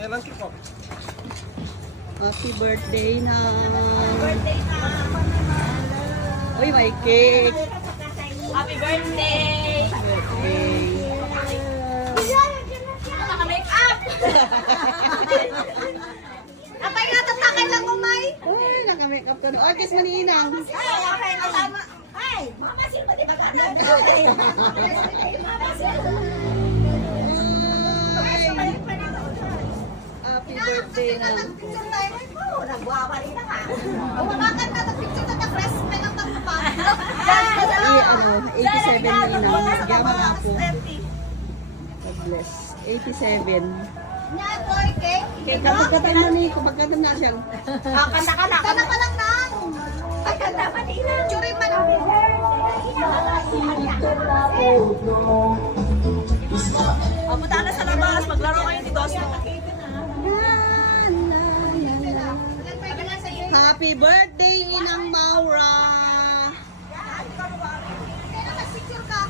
Meron ko. Happy birthday na. Birthday na. Uy, may cake. Happy birthday. Birthday. Naka-make up. Apay nga tatakay lang umay. Uy, naka-make up ka na. Oh, kiss mo ni Inang. Ay, okay kasama. Ay, mama sino di ba ganun? Mama sino. Happy birthday na. Nagpicture tayo. Oh, nagwawali na ka. Bakit na nagpicture na na-press pa ng pagpapaan? Ano, 87 ni Inang. Nagyama nga ako. God bless. 87. Nya, toy cake. Kapagkatan na ni, kapagkatan na siya. Kanta ka na. Kanta pa lang nang. Ay, kanta pa din na. Picture man. Pumunta na sa labas. Maglaro kayo ni Dos. Happy birthday, Inang Maura! Picture ka.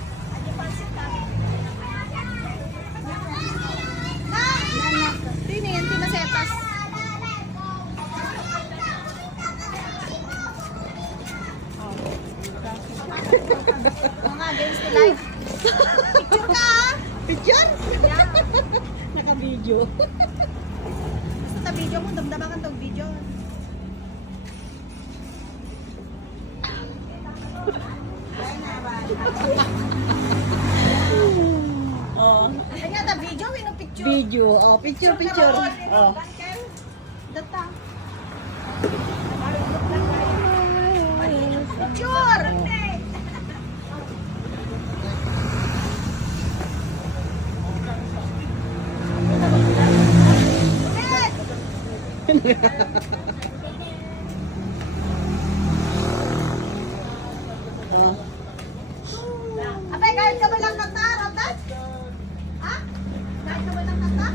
Dini, yan, tinasetas. Mga against the light. Picture ka. Picture? Naka-video. Sa video mo, damdaman kang video. Oh, Kanya ta video, wino picture. video. Oh, picture. Oh. Data. Picture. Oh. Abay, kahit ka ba lang kanta, Rotas? Ha? Kahit ka ba lang kanta?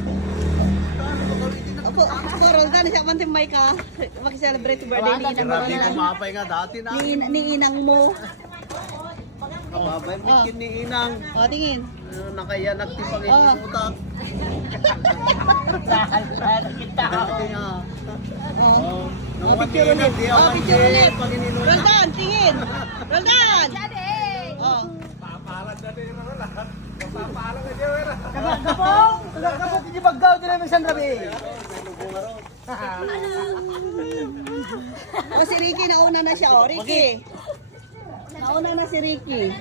Ako, Roldan, siya man timay ka. Maki-celebrate yung birthday ni Inang Grabe Maura. kumapay nga dati na. Ni Inang mo. Kababay mikin ni Inang. Oh, tingin. Nakayanak ti Ah. Panginoon. Kita Dati nga. Oh. Nung Picture ulit. di ako Picture ulit. Panginoon. Roldan, tingin. Roldan. Daddy! Oh. Kapong! Kapong hindi bagdaw din namin sa labi. O si Ricky, nauna na siya. O, Ricky. Nauna na si Ricky.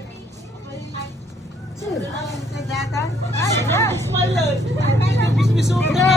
Bisbisuka!